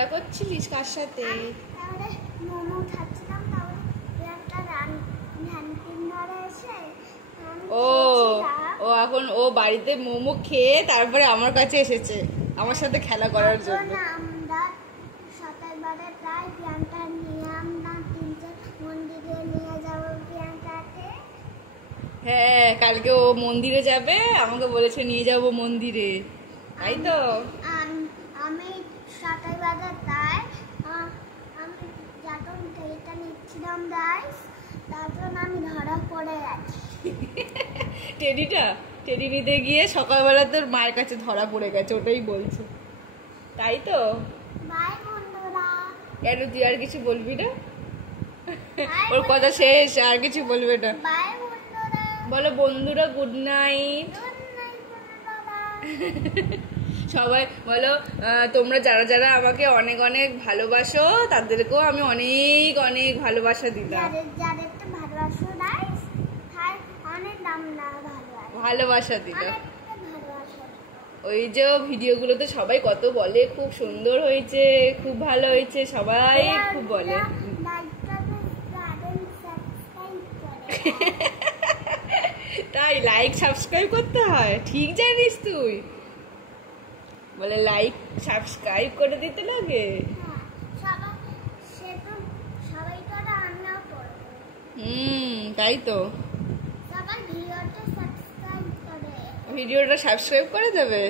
খেলা করছিলিস কার সাথে? মোমো খাচ্ছিলাম, ও ও এখন ও বাড়িতে মোমো খেয়ে তারপরে আমার কাছে এসেছে আমার সাথে খেলা করার জন্য। আমরা সকালবেলা প্রায় প্রিয়াঙ্কা নিয়ে আমরা তিনজন মন্দিরে নিয়ে যাবো প্রিয়াঙ্কাকে। হ্যাঁ, কালকে ও মন্দিরে যাবে, আমাকে বলেছে নিয়ে যাব মন্দিরে, তাই তো? আমি সকালবেলা তাই আমি যখন টেরিটা নিচ্ছিলাম গাইস, তখন আমি ধরা পড়ে গেছি। টেডি নিতে গিয়ে সকালবেলা তোর মায়ের কাছে ধরা পড়ে গেছে, ওটাই বলছে, তাই তো? বাই বন্ধুরা। কেন তুই আর কিছু বলবি না? ওর কথা শেষ, আর কিছু বলবে না। বাই বন্ধুরা। বলো বন্ধুরা গুড নাইট। সবাই বলো তোমরা যারা যারা আমাকে অনেক অনেক ভালোবাসো তাদেরকেও আমি অনেক অনেক ভালোবাসা দিলাম। যাদেরকে ভালোবাসো গাইস, অনেক নাম না ভালোবাসা দিলাম। ওই যে ভিডিওগুলোতে সবাই কত বলে খুব সুন্দর হয়েছে, খুব ভালো হয়েছে, সবাই খুব বলে। তাই লাইক সাবস্ক্রাইব করতে হয়? ঠিক জানিস তুই? বলে লাইক সাবস্ক্রাইব করে দিতে লাগে। তাই তো, ভিডিওটা সাবস্ক্রাইব করে দেবে।